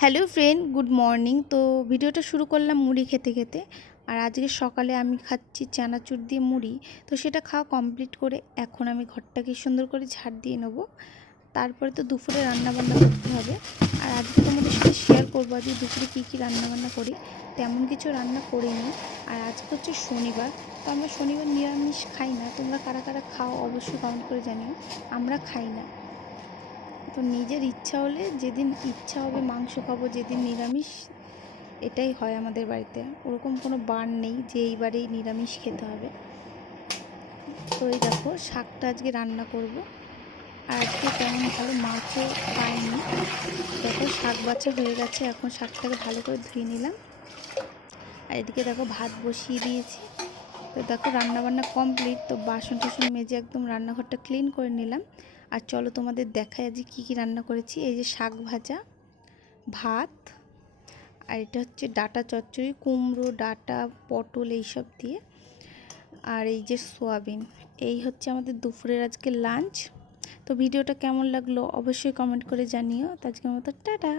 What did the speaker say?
Hello friend, good morning. তো ভিডিওটা শুরু করলাম মুড়ি খেতে খেতে। আর আজকে সকালে আমি খাচ্ছি চানাচুর দিয়ে মুড়ি। তো সেটা খাওয়া কমপ্লিট করে এখন আমি ঘরটাকে সুন্দর করে ঝাড় দিয়ে নেবো। তারপরে তো দুপুরে রান্নাবান্না করতে হবে। আর আজকে তোমাদের সাথে শেয়ার করবো আজকে দুপুরে কী কী রান্নাবান্না করি। তেমন কিছু রান্না করিনি। আর আজকে হচ্ছে শনিবার। তো আমরা শনিবার নিরামিষ খাই না। তোমরা কারা কারা খাও অবশ্যই কমেন্ট করে জানিও। আমরা খাই না। তো নিজের ইচ্ছা হলে যেদিন ইচ্ছা হবে মাংস খাবো, যেদিন নিরামিষ, এটাই হয় আমাদের বাড়িতে। ওরকম কোনো বার নেই যে এই বারেই নিরামিষ খেতে হবে। তো এই দেখো শাকটা আজকে রান্না করব। আর আজকে তেমন ভালো মাছও পাইনি। দেখো শাক বাছা হয়ে গেছে, এখন শাকটাকে ভালো করে ধুয়ে নিলাম। আর এদিকে দেখো ভাত বসিয়ে দিয়েছি। তো দেখো রান্নাবান্না কমপ্লিট। তো বাসন টাসন মেজে একদম রান্নাঘরটা ক্লিন করে নিলাম। আর চলো তোমাদের দেখাই আজকে কী কী রান্না করেছি। এই যে শাক ভাজা, ভাত, আর এটা হচ্ছে ডাঁটা চচ্চড়ি, কুমড়ো, ডাঁটা, পটল এইসব দিয়ে, আর এই যে সোয়াবিন। এই হচ্ছে আমাদের দুপুরের আজকে লাঞ্চ। তো ভিডিওটা কেমন লাগলো অবশ্যই কমেন্ট করে জানিও। তো আজকের মতো টাটা।